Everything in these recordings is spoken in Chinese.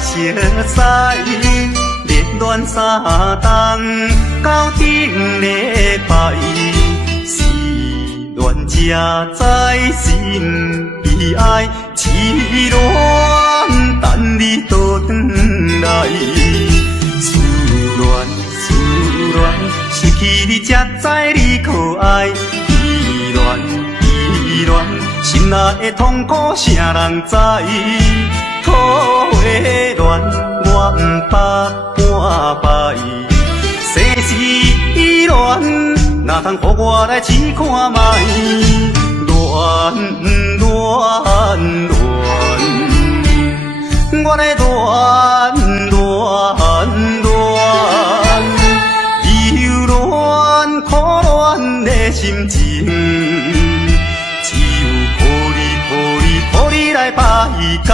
相识，热恋3冬，到顶礼拜，是恋者在心悲哀，痴恋等你倒转来，思恋，失去你才知你可爱，依恋，心内的痛苦谁人知？土的恋我不捌半摆，世事恋哪通予我来试看卖？恋，我来忧恋苦恋的心情，只有抱你来排解。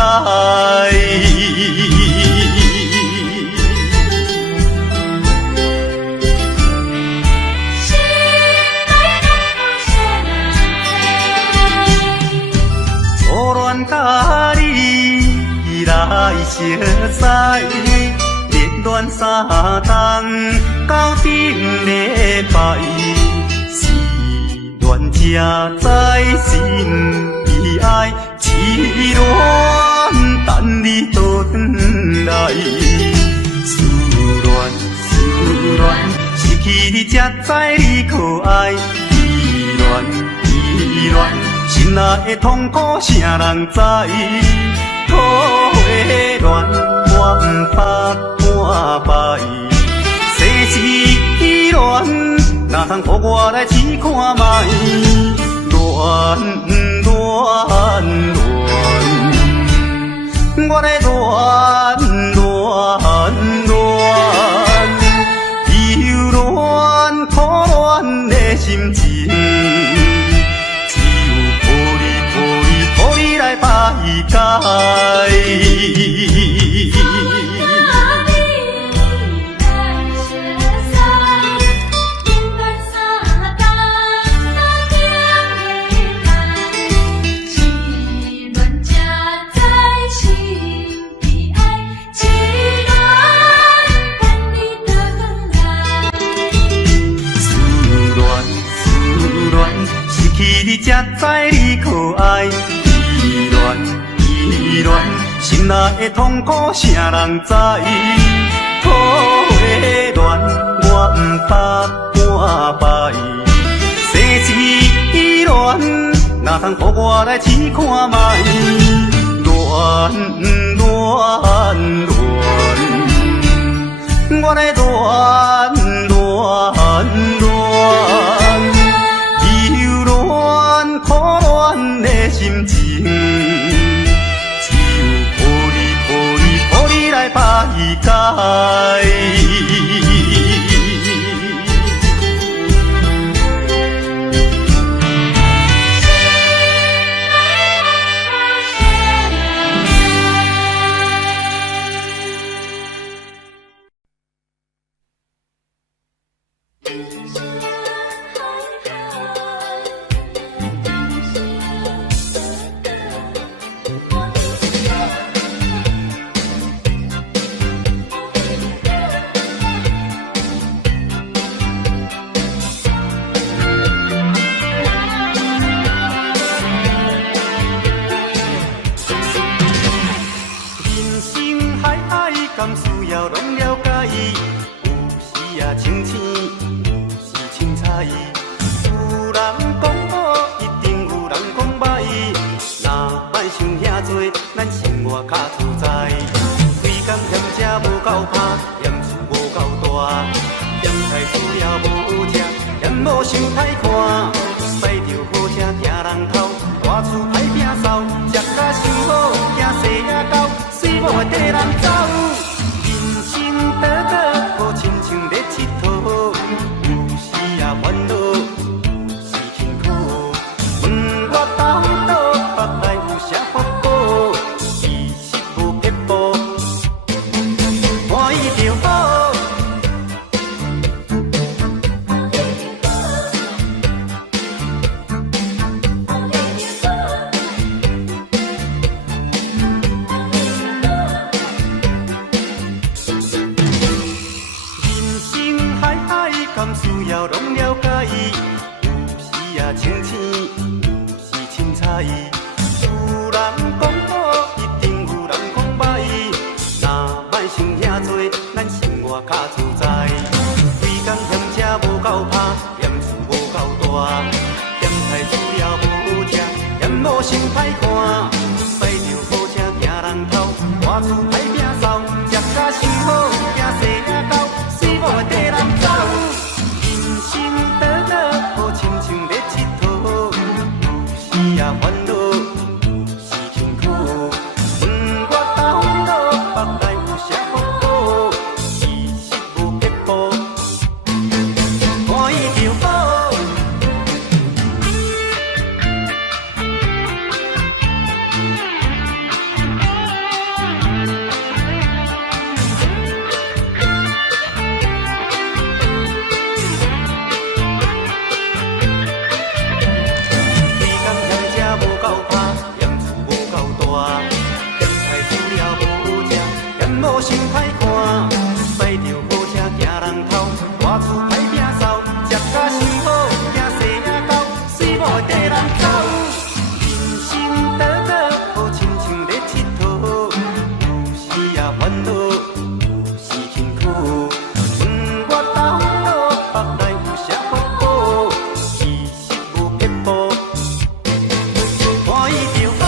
初恋甲你来相识，热恋3冬，到顶礼拜，是恋者在心悲哀，痴恋等你倒转来，思恋，失去你才知你可爱，依恋。心内的痛苦谁人知？土的恋我不捌半摆，世事恋哪通予我来试看卖？恋，我来忧恋苦恋的心情。抱你来排解。你才知你可爱，依恋，心内的痛苦谁人知？土的恋我不捌半摆，世事恋哪通予我来试看卖？恋，我来苦恋的心情，只有抱你来排解。想遐多，咱生活较自在。规工嫌车无够拍，嫌厝无够大，嫌菜煮了无好食，嫌某先歹看。驶着好车行人头，大厝歹摒扫，食甲伤好，惊细仔狗，水某会跟人走。人生短短，好亲像咧佚佗，有时也烦恼，有时辛苦。问我头脑腹内有啥福报，其实无撇步，看伊就好。无想歹看，驶着好车行人头，大厝歹摒扫，食甲伤好，惊细仔狗，水某会跟人走。人生短短，好亲像咧佚佗，有时也烦恼，有时辛苦。问我头脑腹内有啥福报，其实无撇步，看伊就好。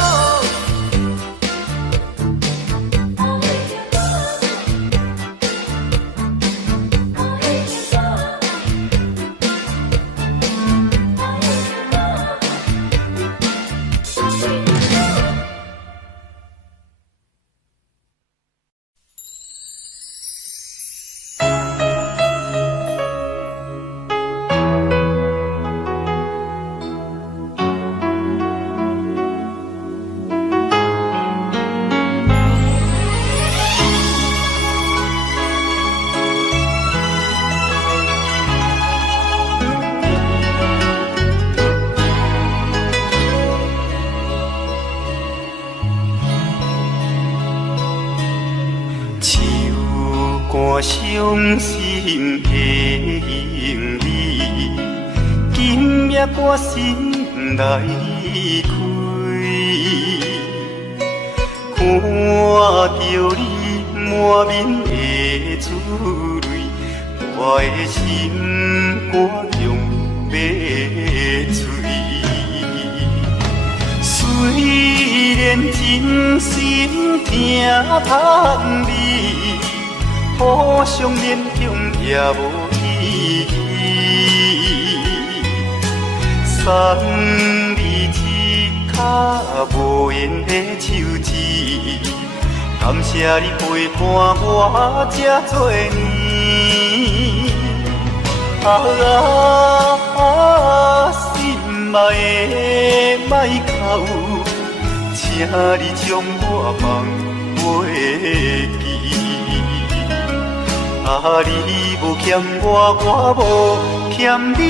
伤心的行李，今夜我心来开，看着你满面的珠泪，我的心肝强要碎。虽然真心疼盼你。互相勉强也无意义，送你一卡无缘的手指，感谢你陪伴我这多年。心爱的莫哭，请你将我放袂记。你无欠我，我无欠你。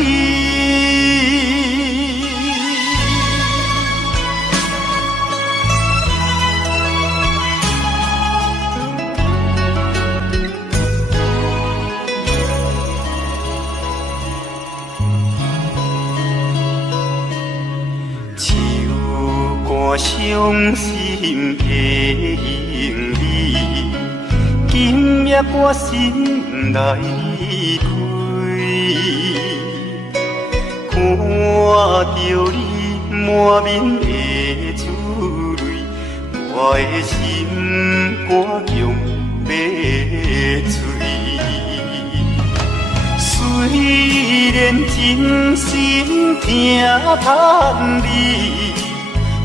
唱歌伤心的行李。今夜我心来开，看着你满面的珠泪，我的心肝强要碎。虽然真心疼盼你，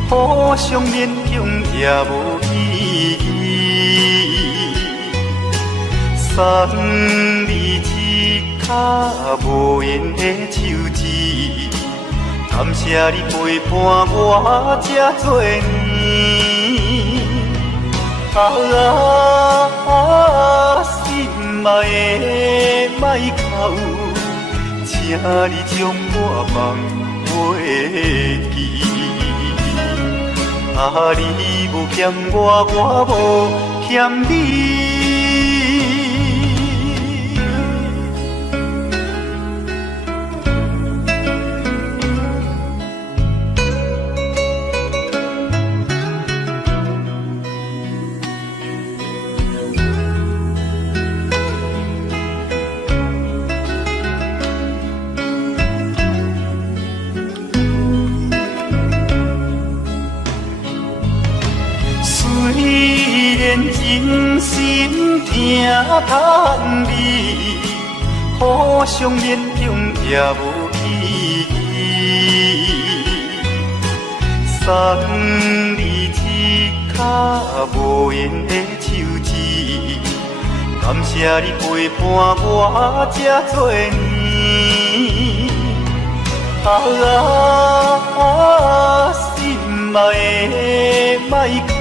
互相勉强也无意义。送你一卡无缘的手指，感谢你陪伴我这多年。心爱的莫哭，请你将我放袂记。你无欠我，我无欠你。叹味，互相勉强也无意义。送你一脚无缘的手指，感谢你陪伴我这多年。心爱的莫哭，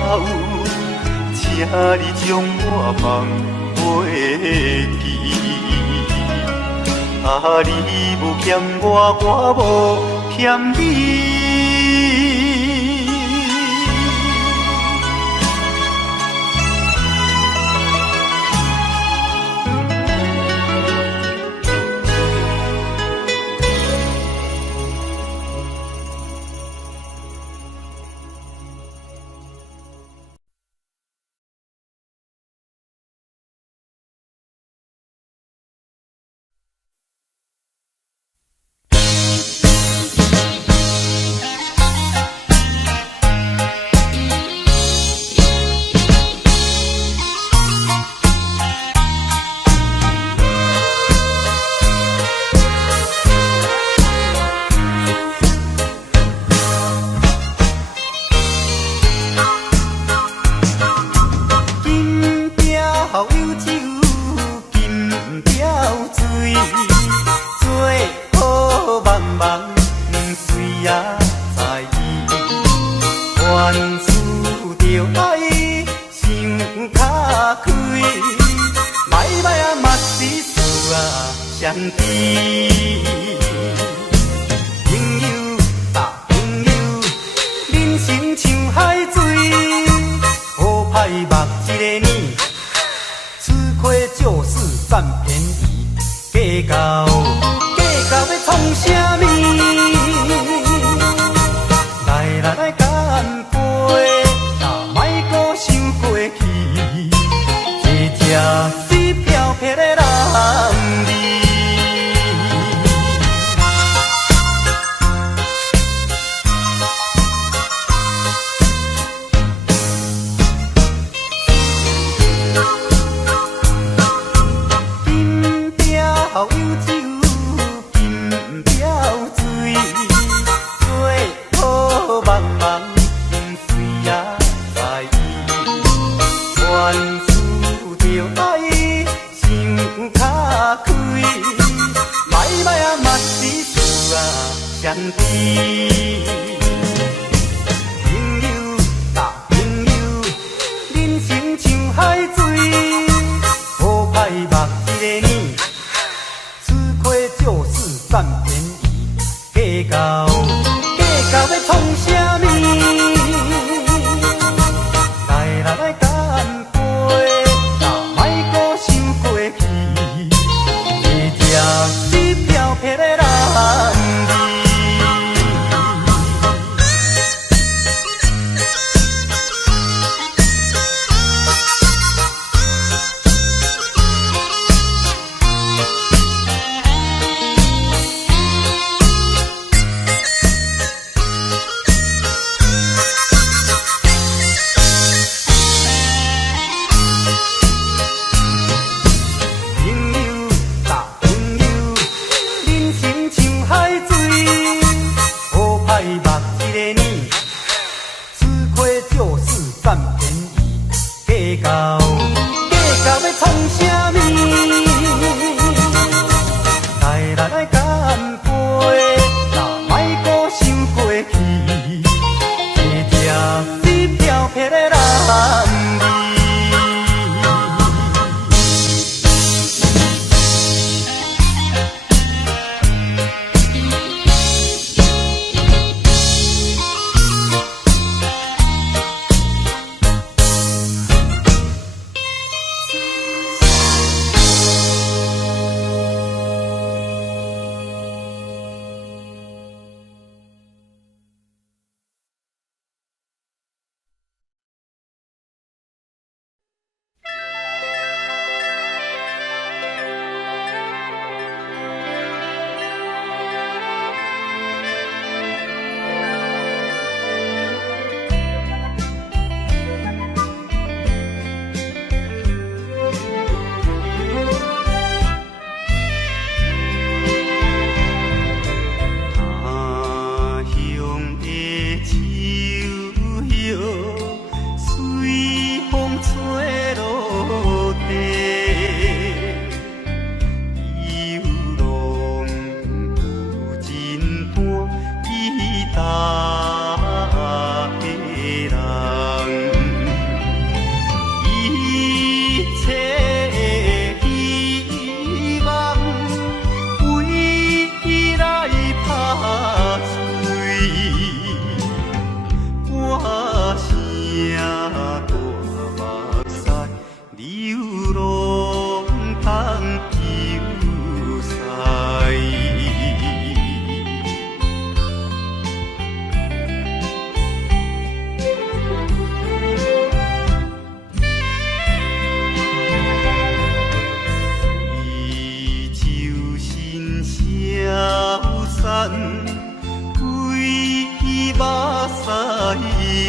请你将我放袂记。你无欠我，我无欠你。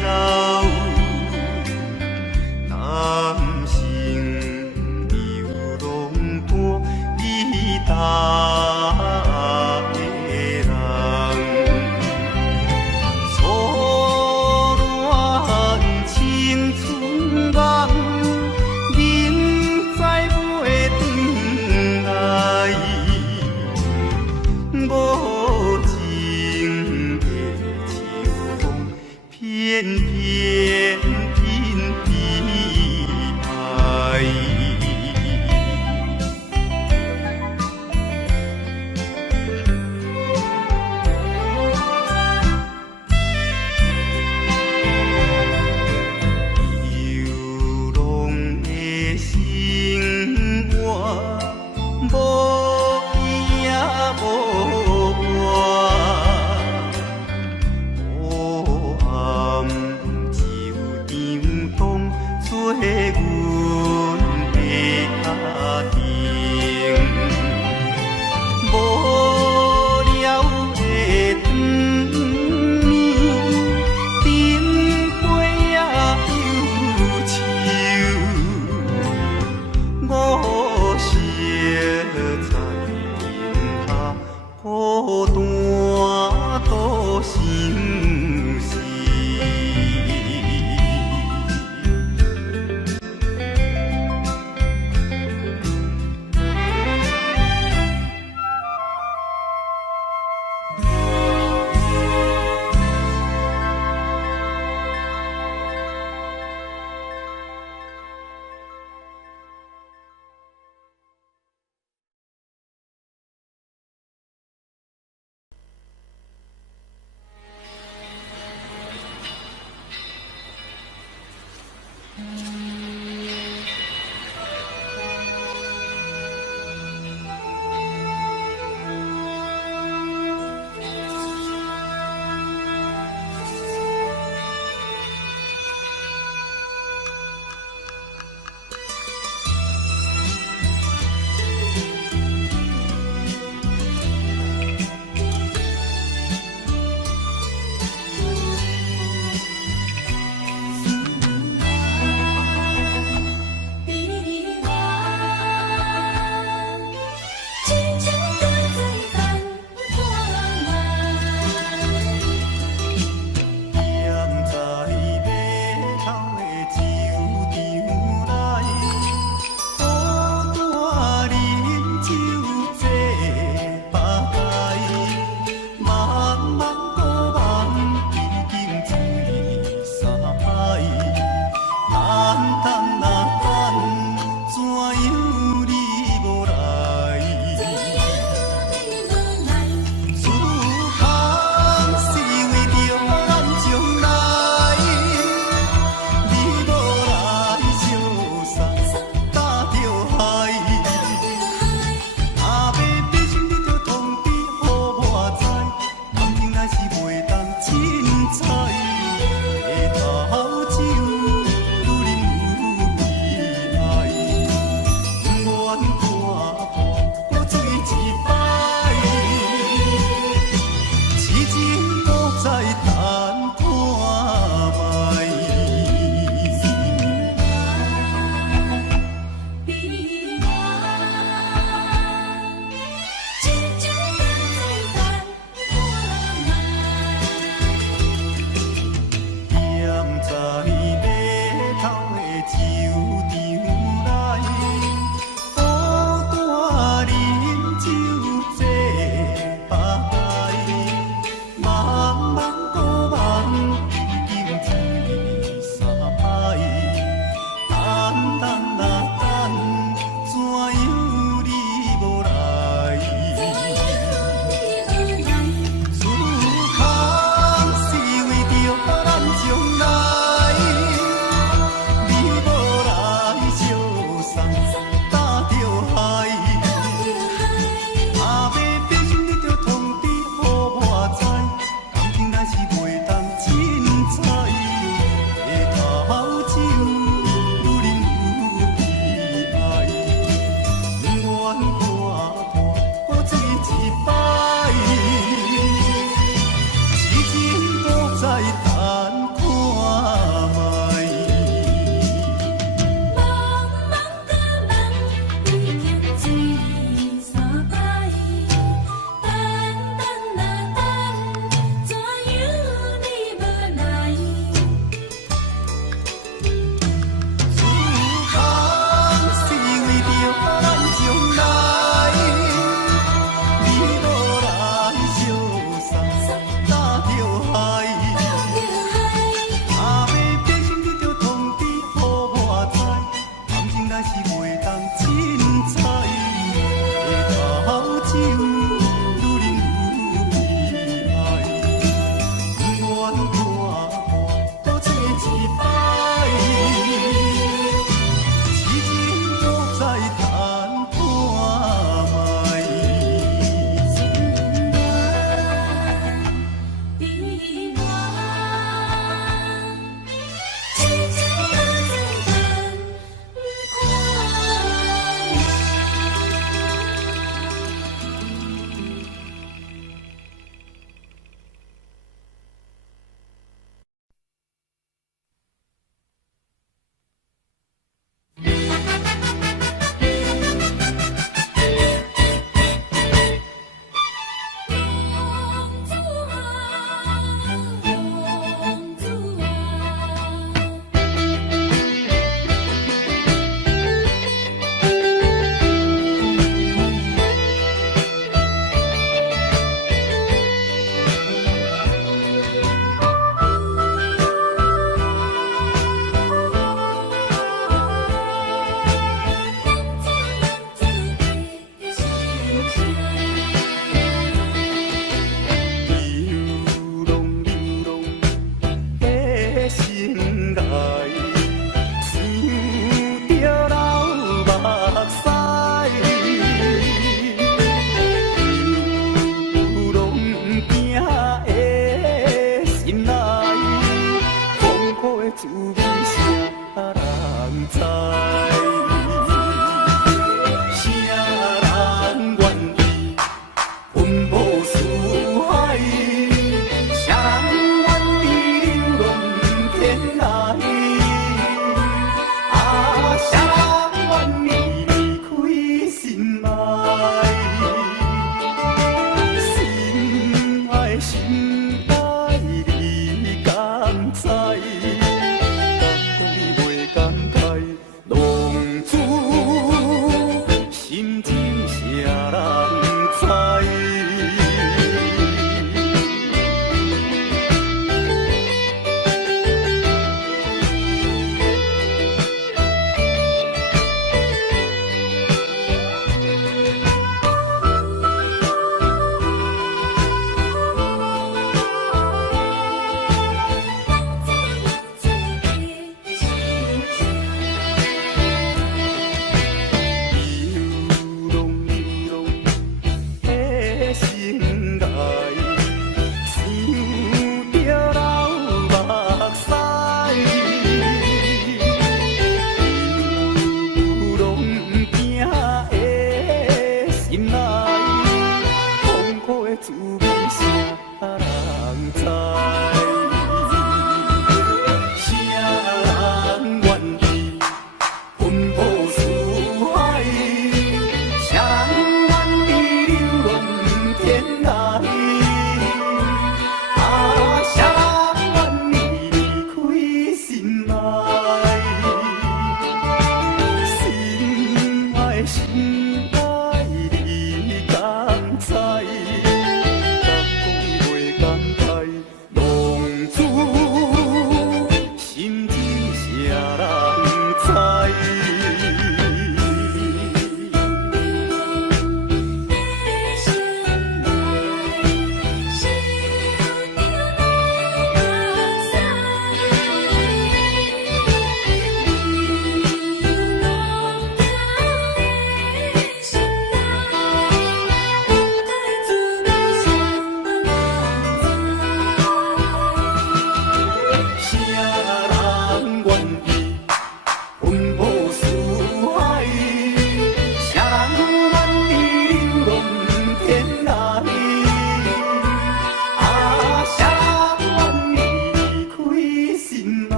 老，男性有拢伴你大个人，初恋青春梦，明知袂转来，无情的秋风偏偏紧逼来。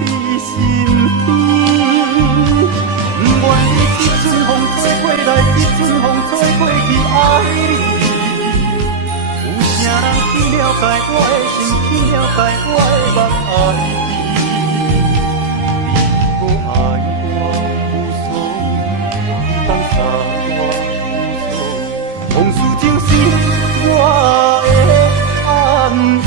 己身边。不愿你一阵风吹过来，一阵风吹过去，爱你。有啥人去了解我的心，去了解我的梦，爱你。你无爱我无所谓，你放下我无所谓，往事就是我的安慰。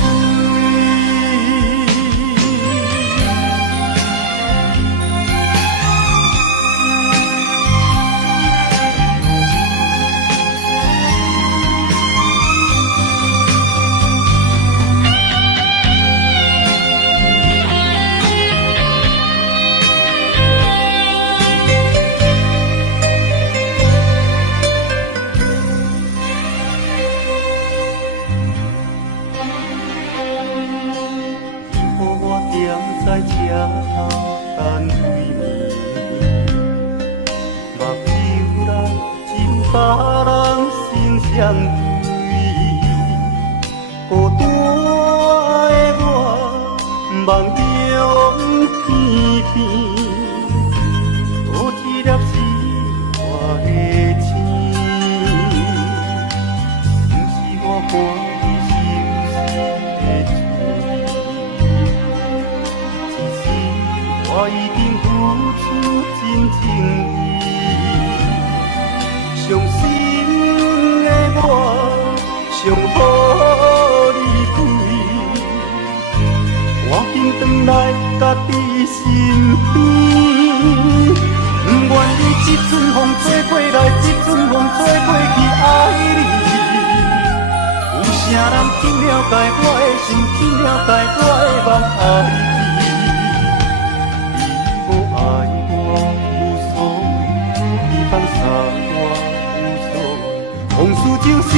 在车头等对面，目睭内只有别人心相对。孤单的我，梦中偏偏多一粒是我的情，不是我欢喜受伤的罪。我已经付出真情意，伤心的我，想予你归，赶紧回来家己身边。不愿你一阵风吹过来，一阵风吹过去，爱你。有啥人去了解我的心，去了解我的梦，爱你。爱我无所谓，你放下我无所谓，往事就是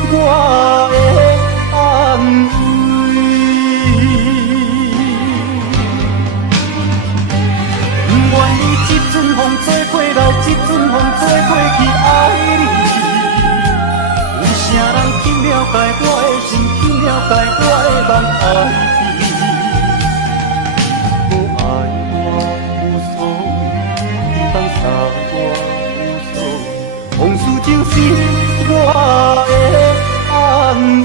我的安慰。不愿你一阵风吹过来，一阵风吹过去，爱你。有啥人去了解我的心，去了解我的梦，爱你。往事就是我的安慰。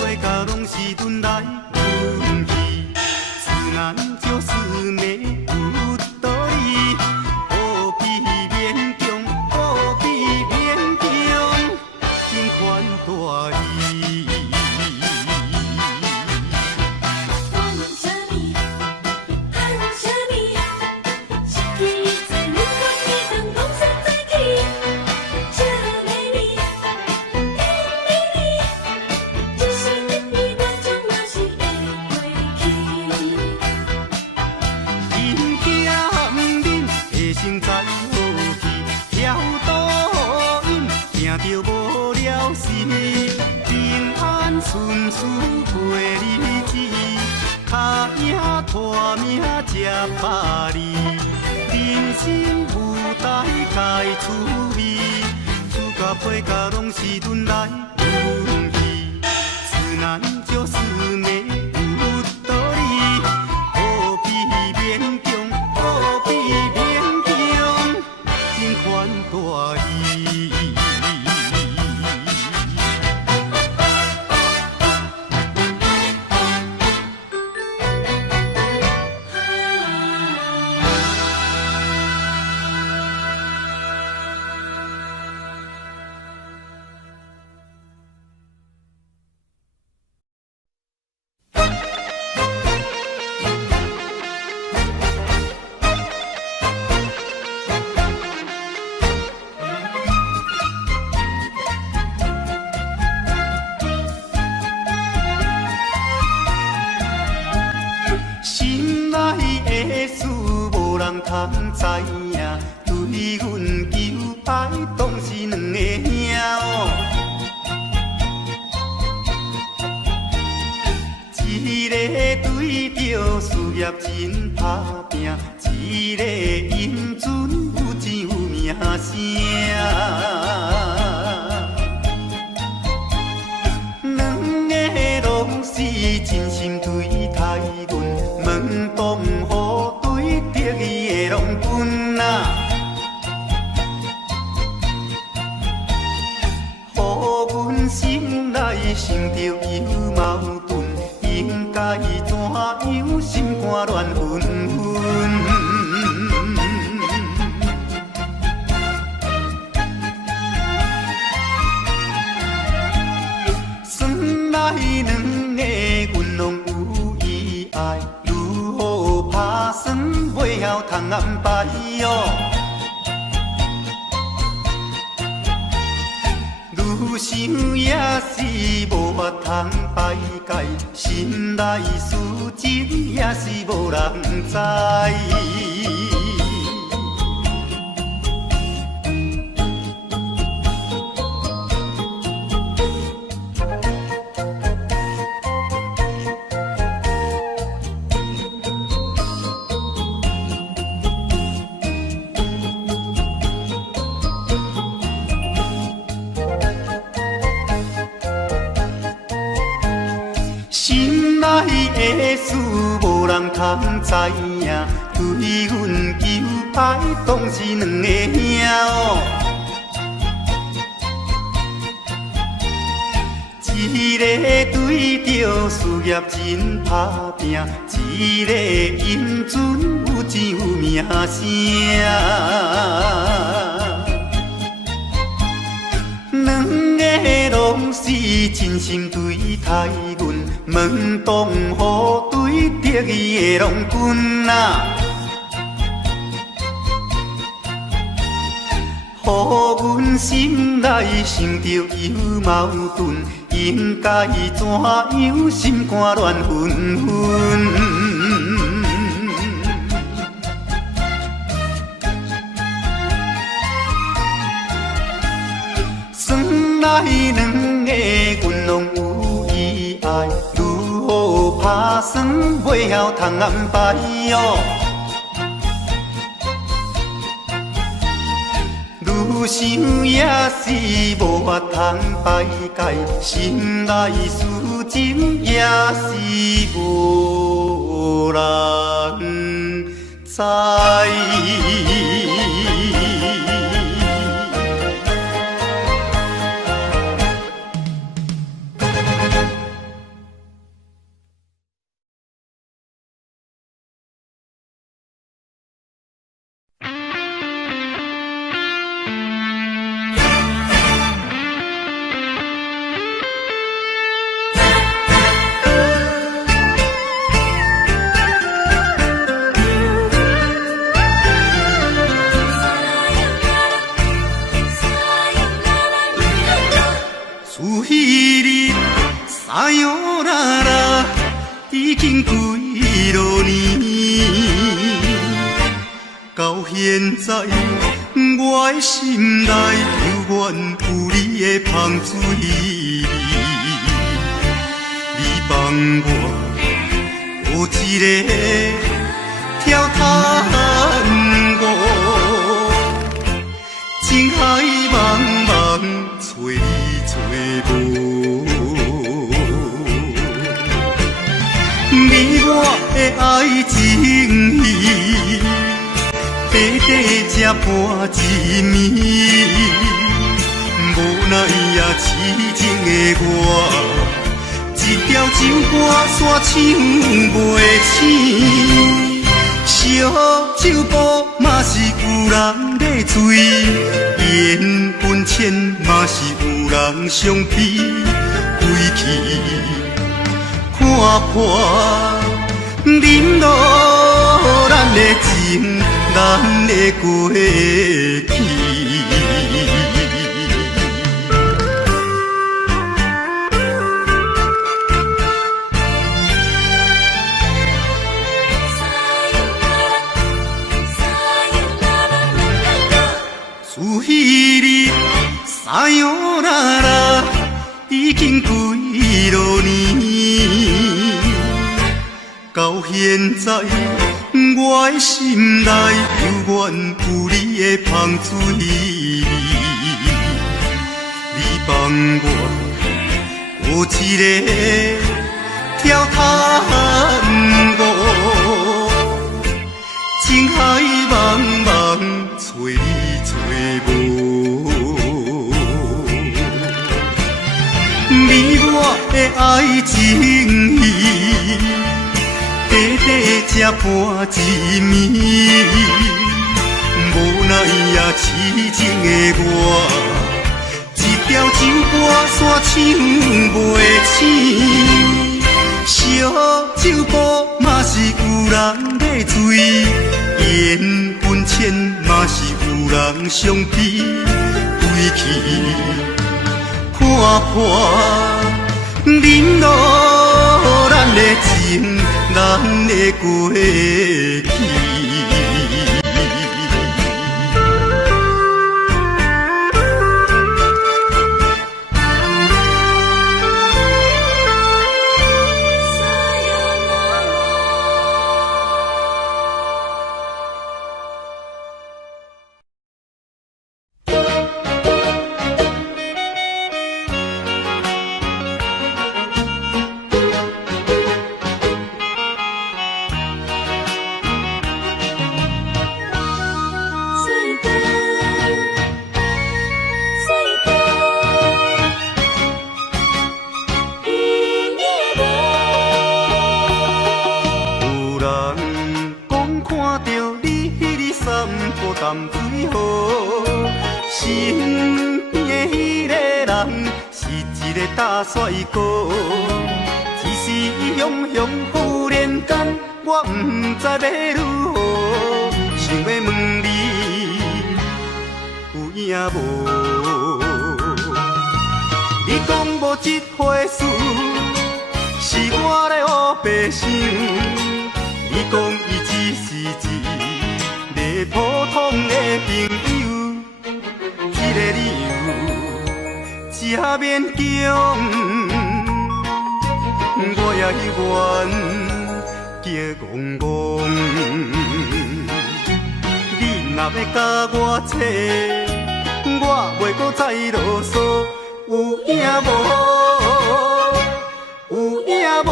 配甲拢是轮来轮去，自然就是美有道理。何必勉强，何必勉强，情款大意。顺遂陪日子，脚影拖命吃百里，人生有待该趣味，自甲配甲拢是轮来轮去，自然就是美有道理，何必勉强，何必勉强，情款大意。通知影，对阮求爱，当是两个兄哦。一个对着事业真打拼，一个因准有钱有名声。两个拢是真心对待阮，门当户对，得意的拢分啊。乎阮心内想着有矛盾，应该怎样心肝乱纷纷。算来两个阮拢有意爱，如何打算袂晓通安排哦。愈想也是无法通排解，心内事情也是无人知。心内的事无人通知影，对阮求爱当是两个兄哦。一个对着事业真打拼，一个因准有钱有名声。两个拢是真心对待阮，门当户对，得意的拢分啊。乎阮心内想着有矛盾，应该怎样心肝乱纷纷。来两个阮拢有意爱，如何打算袂晓通安排哦。愈想也是无法通排解，心内事情也是无人知。落年。到现在，我的心内犹原有你的香水味。你帮我有一个跳探戈，情海茫茫找你找无。你我的爱情戏，短短才半一暝，无奈也痴情的我，一条情歌线唱袂醒。烧酒煲嘛是有人在醉，缘分浅嘛是有人相批，归去看破，忍落咱的情，咱的过去。自彼日撒哟那拉，已经几落年。到现在，我的心内犹原有你的香水味。你帮我有一个跳探戈，情海茫茫找你找无。你我的爱情戏，短短才半一暝，无奈也痴情的我，一条情歌线唱袂醒。烧酒煲嘛是有人在醉，缘分浅嘛是有人相批，归去看破，忍落咱的情，咱的过去。淡水河，身边的迄个人是一个大帅哥。一时雄雄忽然间，我不知要如何，想要问你有影无？你讲无这回事，是我咧黑白想。你讲伊只是一个普通的朋友，这个理由真勉强，我也愿叫戆戆。你若要甲我扯，我袂搁再啰嗦，有影无？有影无？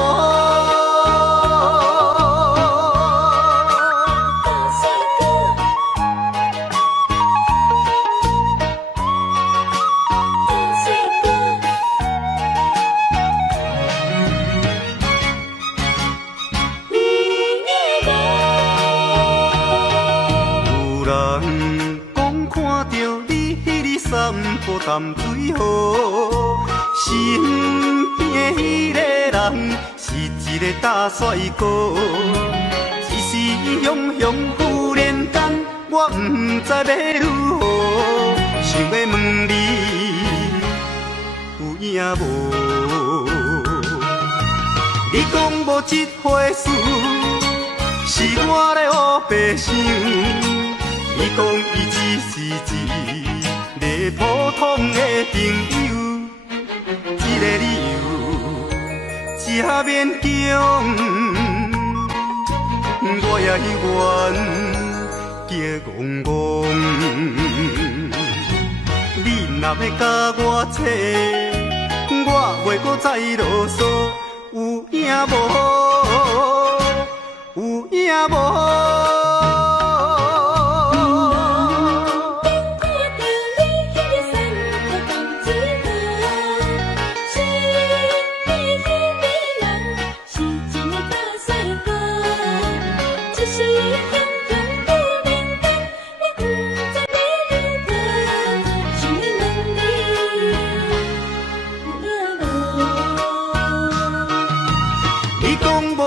淡水河，身边的迄个人是一个大帅哥。一时雄雄忽然间，我不知要如何，想要问你有影无？你讲无这回事，我的黑白想，伊讲伊只是一个普通的朋友，一个理由才勉强。我也愿结戆戆，你若要甲我扯，我袂搁再啰嗦，有影无？有影无？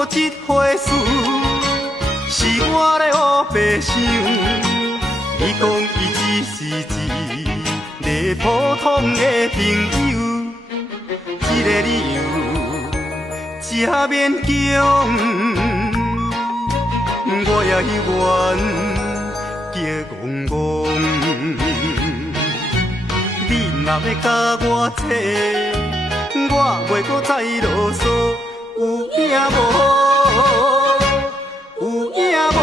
这回事是我的黑白想，伊讲伊只是一个普通的朋友，一个理由才勉强。我也愿结戆戆，你若要甲我扯，我袂搁再啰嗦。有影无？有影无？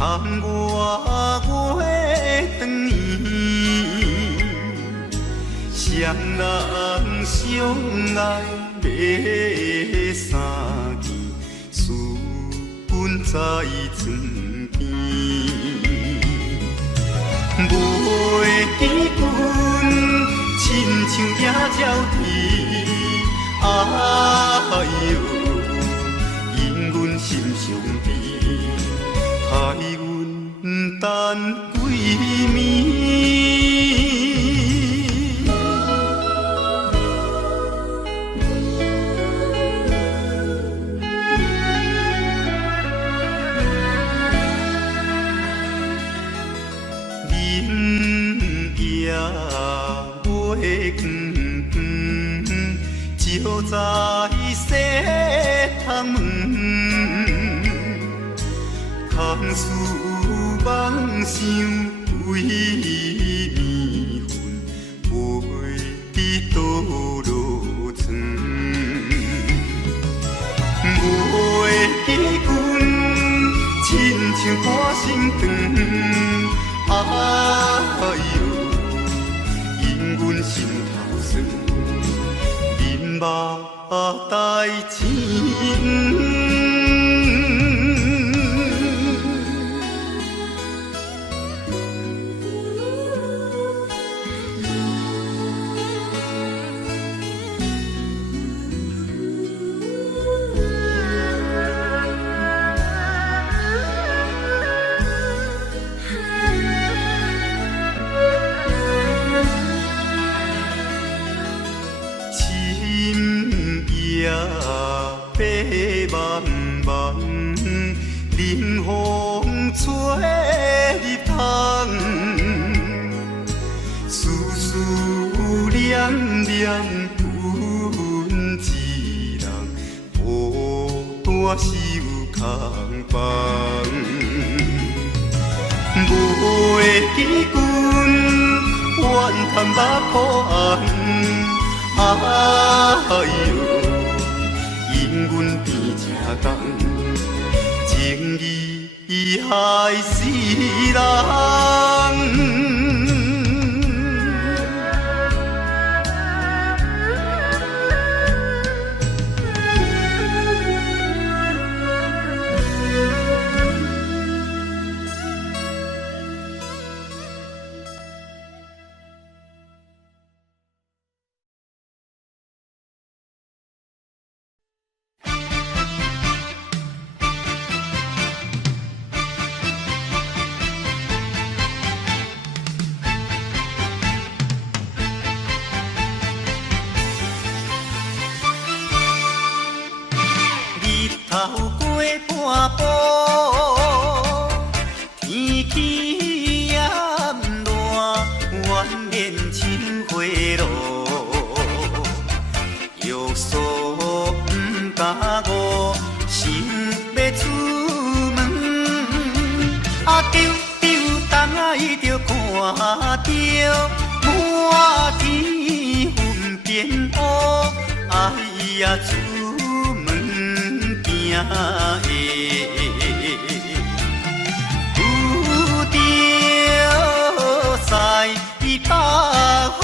叹我月长年，双人相爱要三更，思君在床边，袂记君亲像野鸟啼，哎呦，因阮心伤悲。害阮等几暝，人夜月光，照在西窗门。空思梦想为暝昏，袂记倒落床。袂记君亲像歌声长，哎呦，因阮心头酸，面目带情。白茫茫，冷风吹入窗，思思念念阮一人，孤单守空房。袂记君怨叹目苦红，哎呦。因阮变正重，情义害死人。着满天云间乌，哎呀，出门行的有着西北风。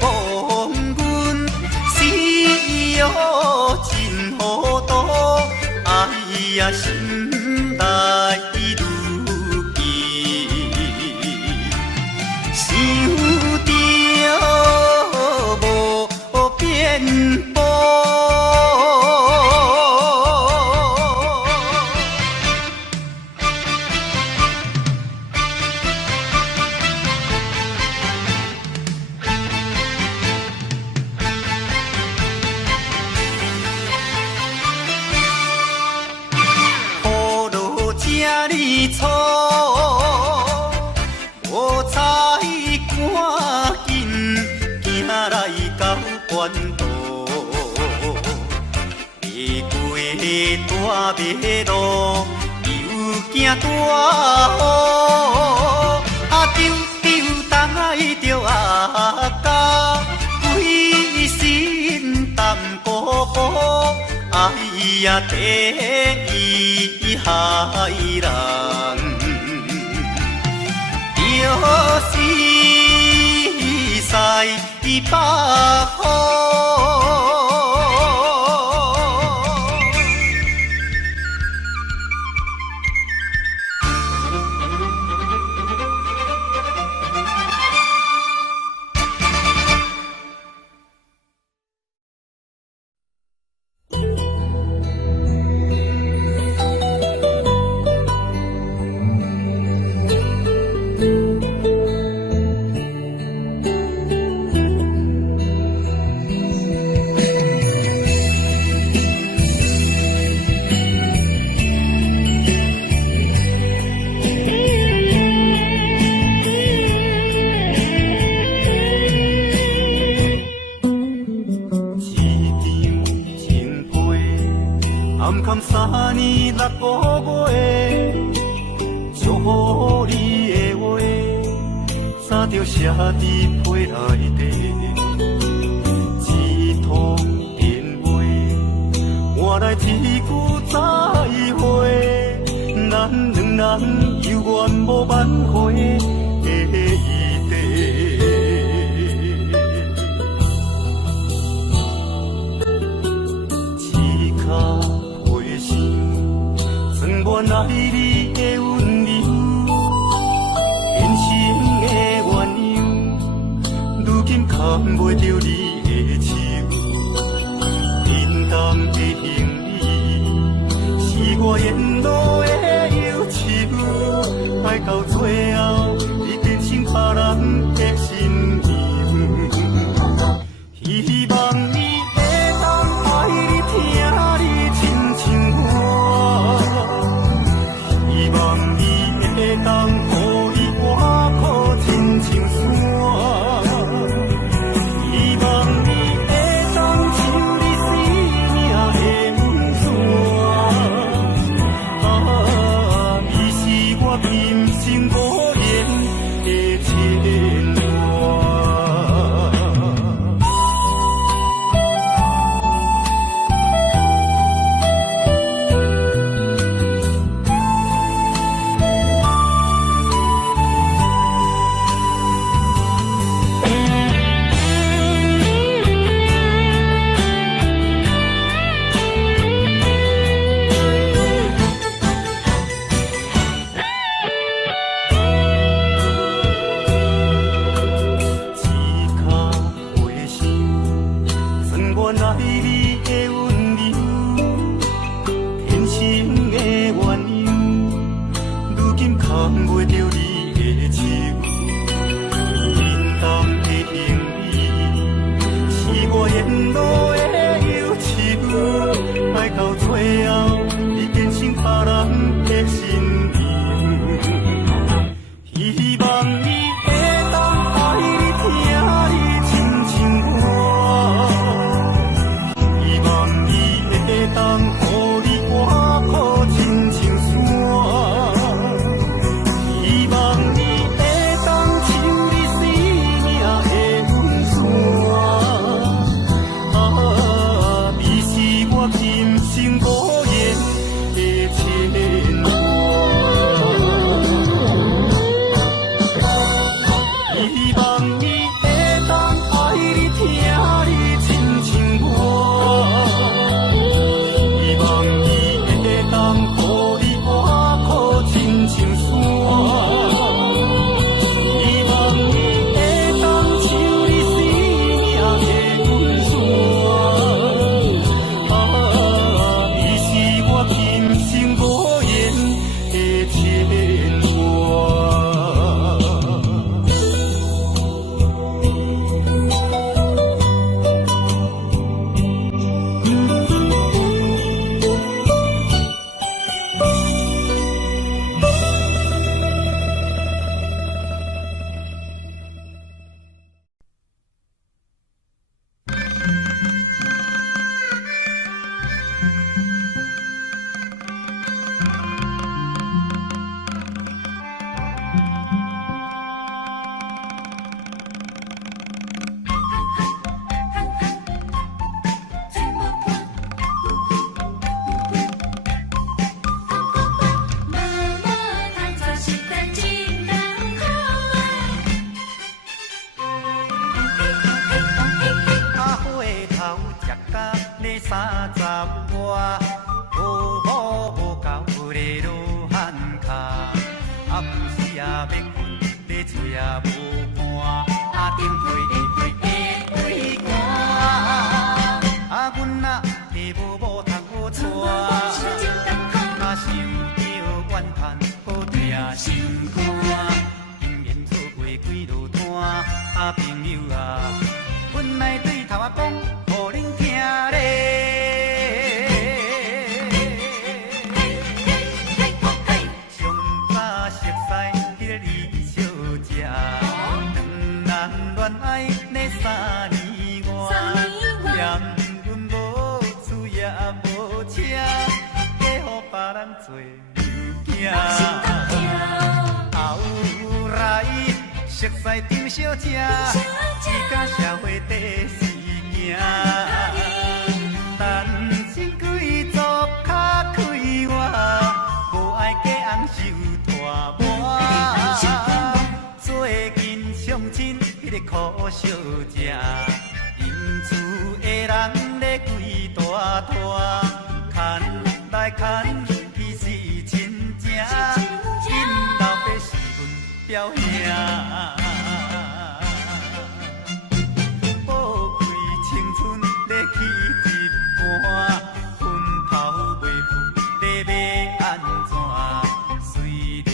望阮死哟真糊涂，哎呀心内愈急，想着无变步。错，无采赶紧行来到关渡，离过大马路，又惊大雨，啊丢丢东来着阿家，规身淡薄薄，哎呀第一害人。就是西北风。暗坎3年6个月，祝福你的话，早就写伫批内底，一通电话，换来一句再会，咱两人有缘无挽回的议题。原来你的温柔，变心的缘由，如今牵袂着你的手。平淡的行李，是我沿路的忧愁。爱到最后，你变成别人的新娘。希望你会当爱你，听你亲像我。希望你会当予你外靠亲像山，希望你会当像你生命的温泉。你是我今生无言的情。做牛囝。后来熟悉张小姐，伊甲社会第四行。单身贵族较快活，无爱嫁翁受拖磨。最近相亲迄个苦小姐，因厝的人咧规大拖，牵来牵去是亲情，因老爸是阮表兄。宝贵青春咧去一半，昏头袂赴咧要安怎？虽然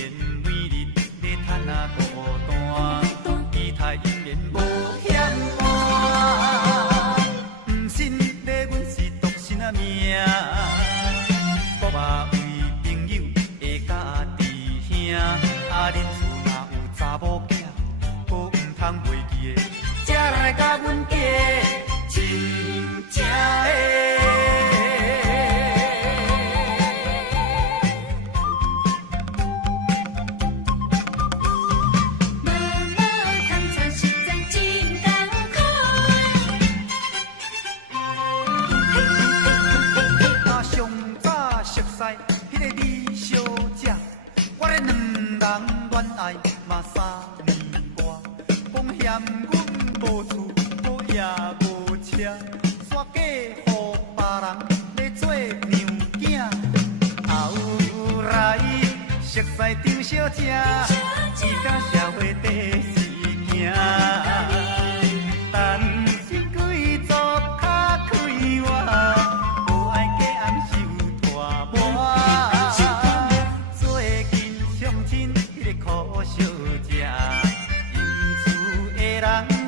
每日咧趁啊孤单，期待永远无险寒。毋信咧阮是独身啊命，国嘛为朋友会家己兄。啊恁厝若有查某囝，可毋通袂记的，才来甲阮嫁真正的。迄个李小姐，我咧两人恋爱嘛3年外，讲嫌阮无厝无也无车，煞嫁予别人咧做娘囝。后来熟悉张小姐，伊甲社会第四行。单身贵族较快活，无爱嫁翁受拖磨。最近相亲迄个苦小姐，因厝的人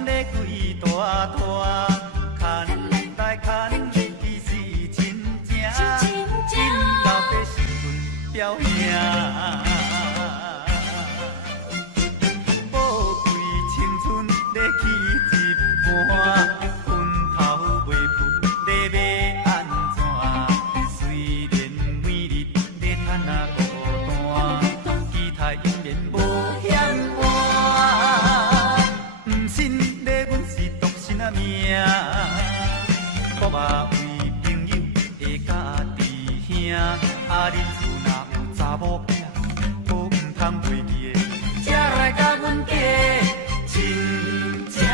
咧规大拖，牵来牵去是亲情，因老爸是阮表兄。宝贵青春咧去一半，昏头袂赴咧要安怎？虽然每日咧趁啊孤单，期待永远无险寒。毋信咧阮是独身啊命，国嘛为朋友会家己兄。啊恁厝若有查某囝，可毋通袂记的，才来甲阮嫁真正的。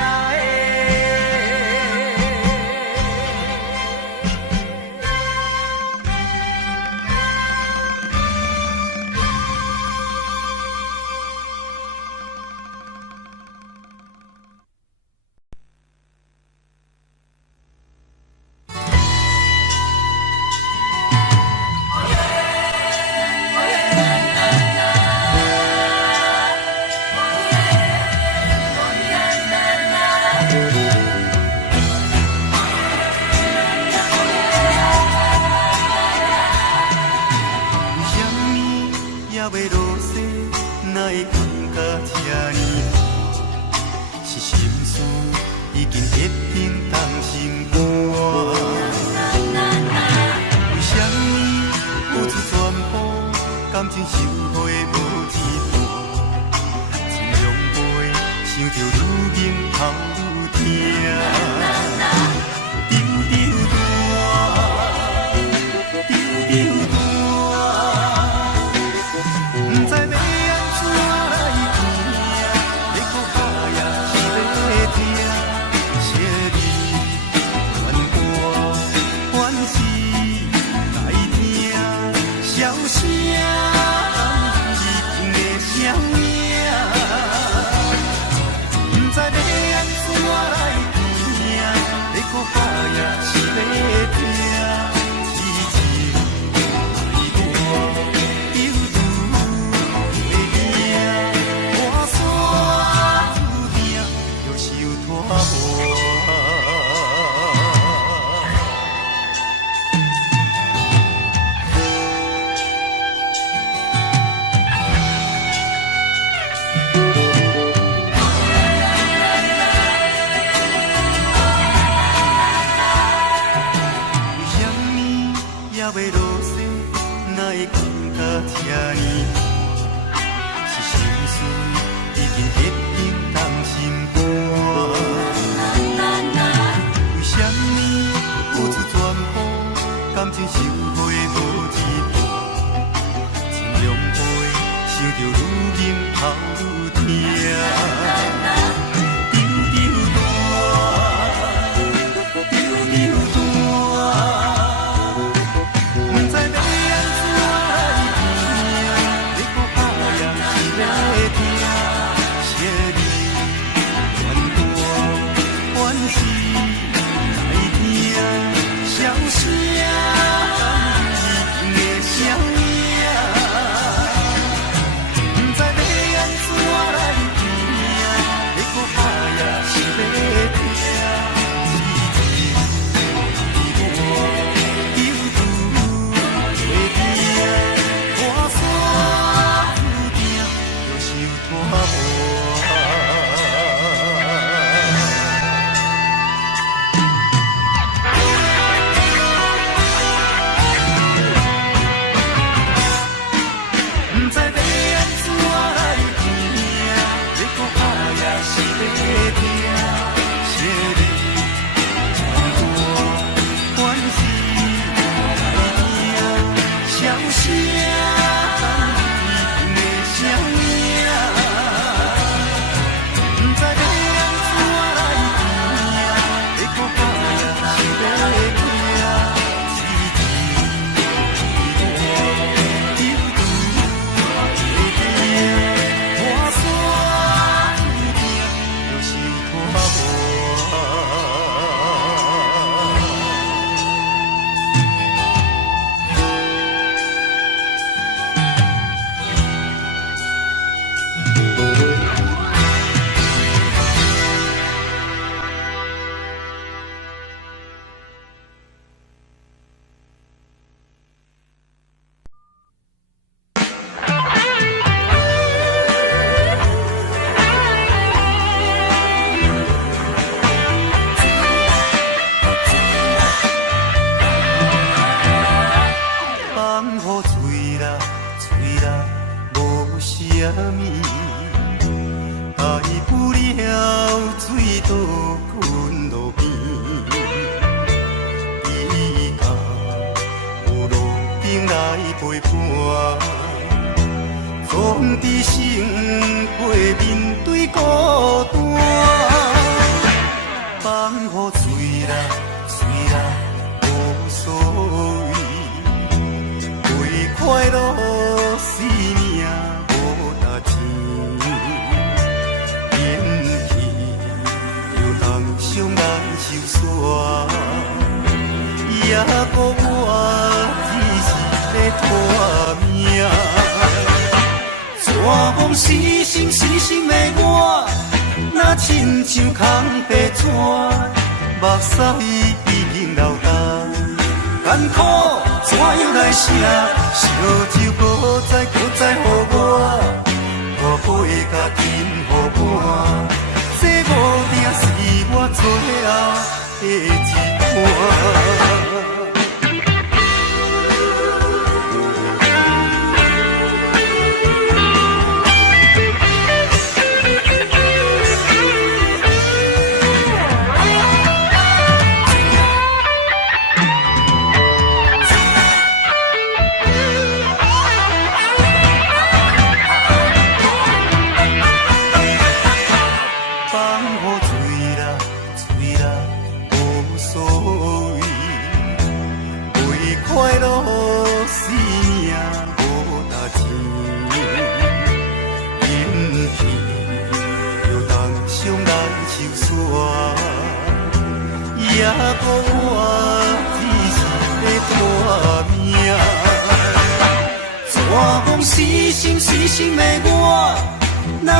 到这呢大，是心事已经结冰冻心肝。为什么付出全部，感情收回无一半？情浓杯想着愈饮头愈痛。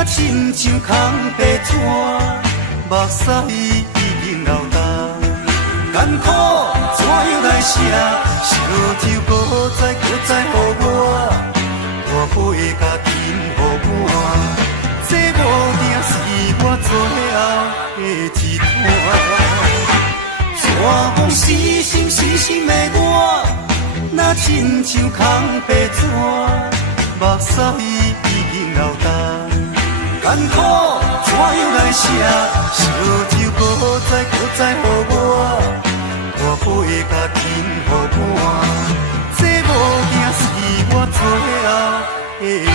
亲像空白纸，目屎已经流干，艰苦怎样来写？烧酒搁再予我，大杯甲饮予我，这无定是我最后的一摊。山风死心的我，若亲像空白纸。已经流干，艰苦怎样来写？烧酒搁再予我，我杯甲天予伴，这无惊是我最后的一盘。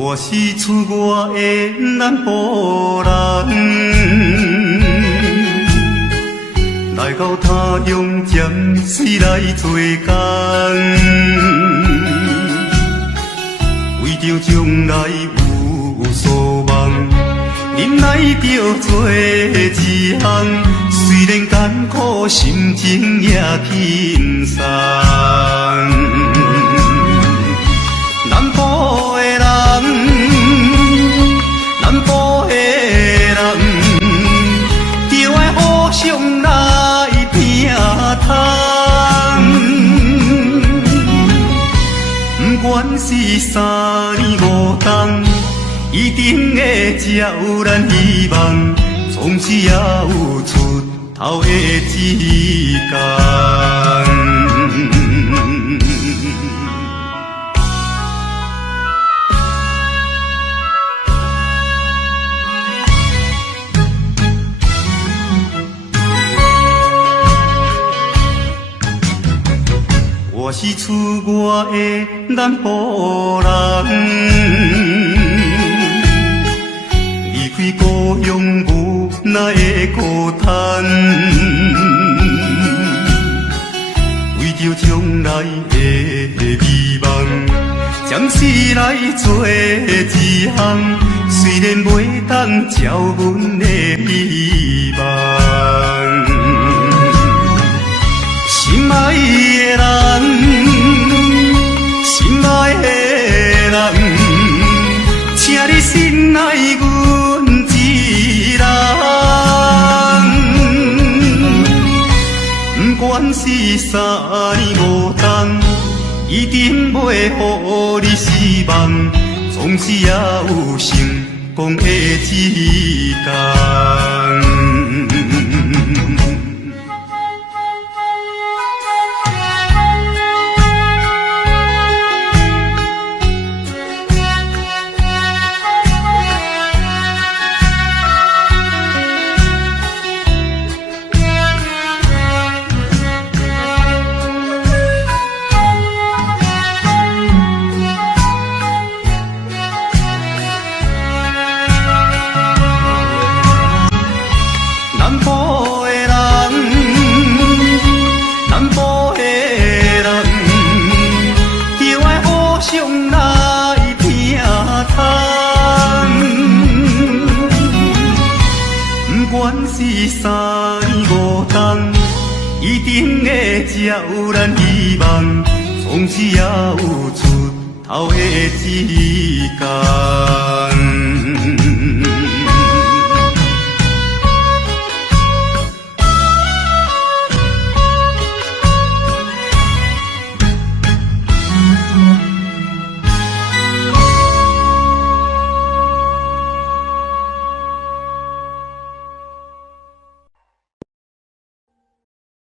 我是出外的南部人，来到他乡暂时来做工，为着将来有所望，忍耐着做一项，虽然艰苦，心情也轻松。南部的人，南部的人，就爱互相来拼汤。不管是三年五冬，一定会才有咱希望，总是也有出头的一天。我是出外的南部人，离开故乡无奈的孤单，为着将来的美梦，暂时来做一项，虽然袂当照阮的希望。心爱的人，心爱的人，请你心爱阮一人。不管是三年五冬，一定袂予你失望，总是也有成功的一天。南部的人，南部的人，就爱互相来拼汤。不管是三年五冬，一定会才有咱希望，总是也有出头的一天。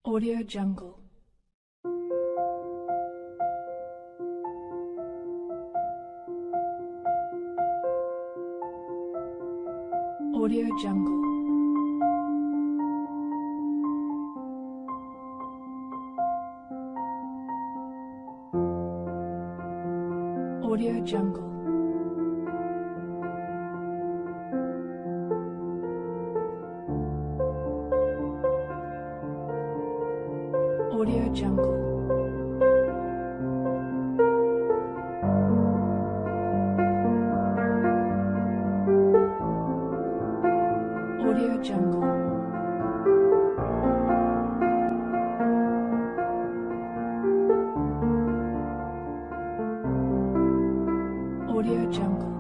Audio Jungle. Audio Jungle. Audio Jungle. Audio Jungle. Audio Jungle. Audio Jungle.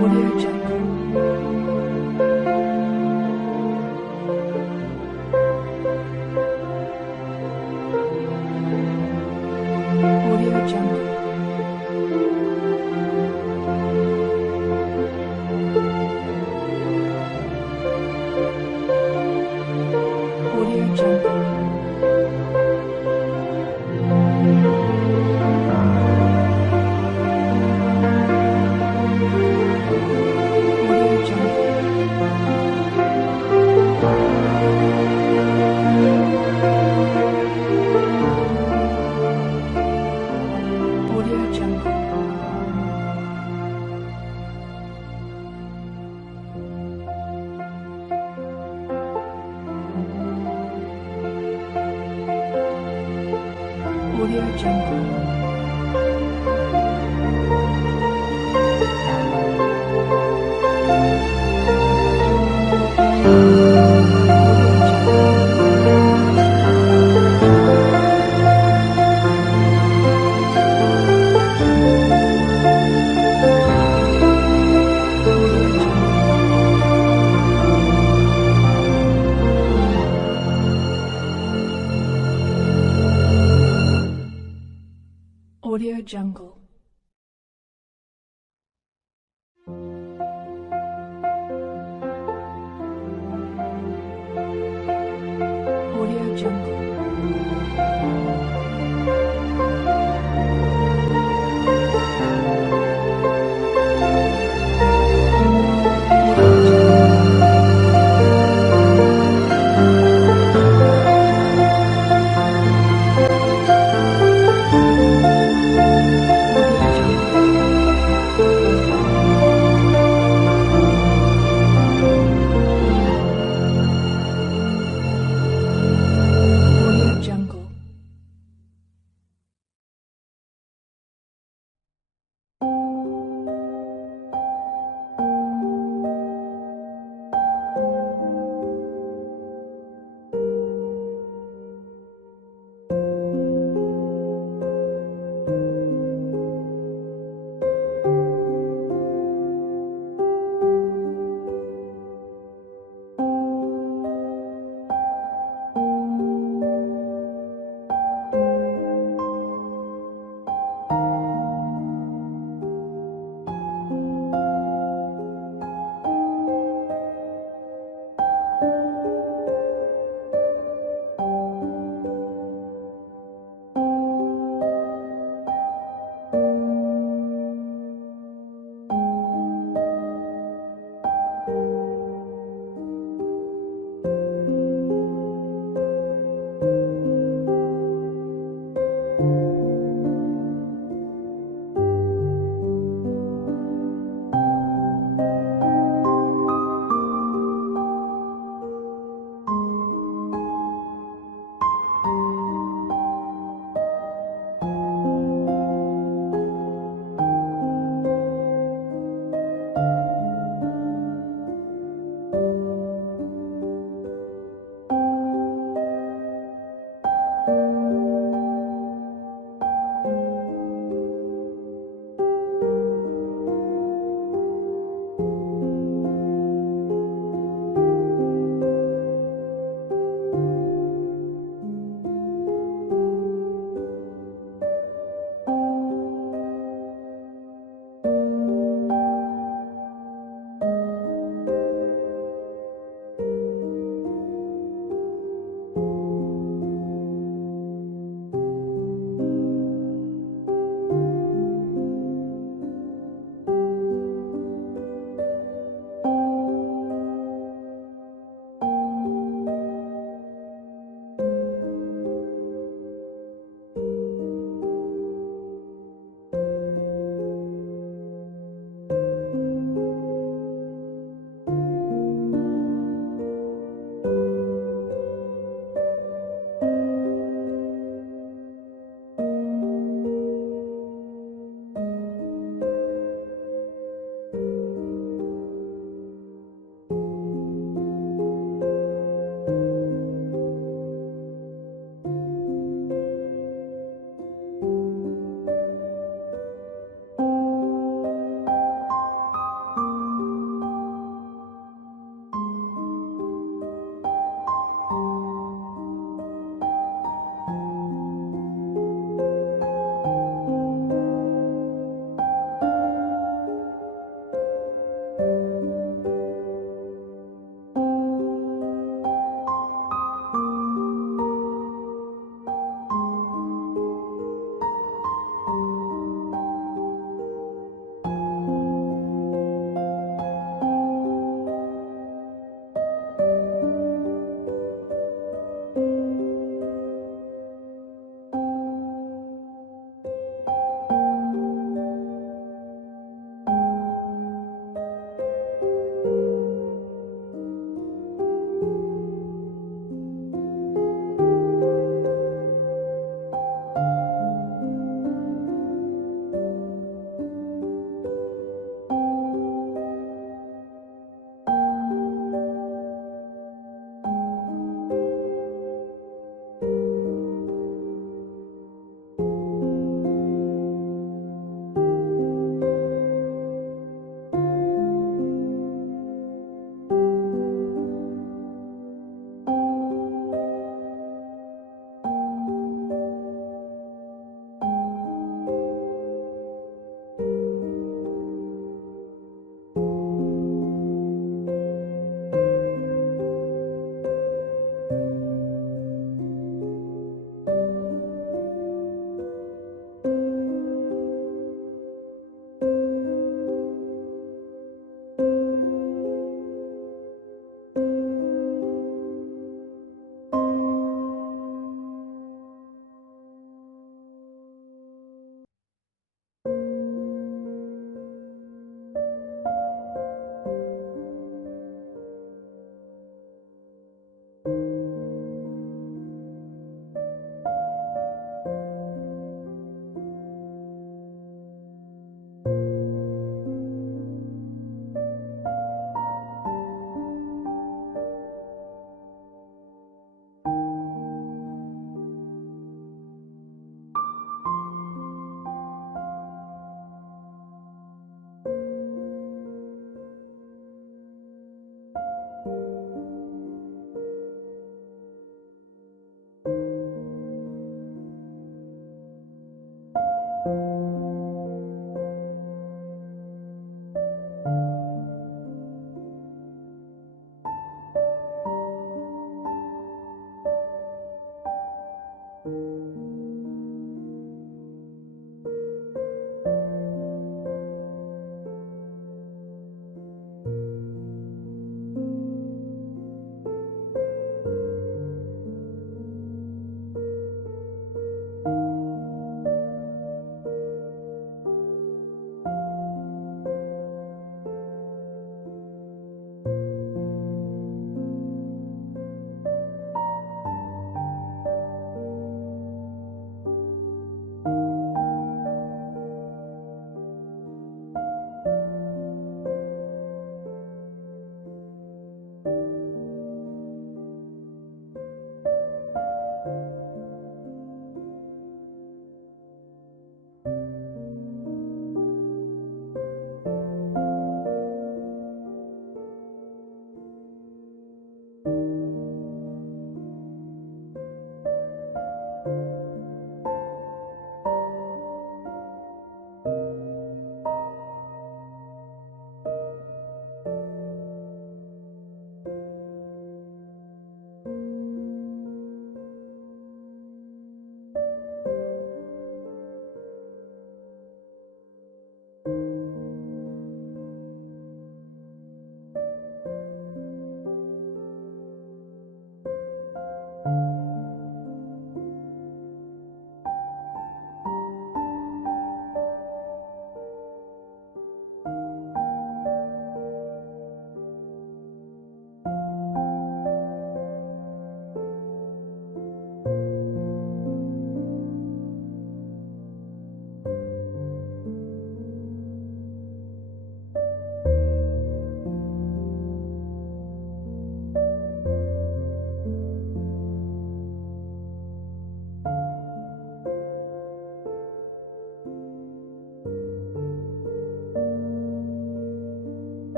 Audio Jungle. Audio Jungle. Audio Jungle. Audio Jungle. Audio Jungle. Audio Jungle.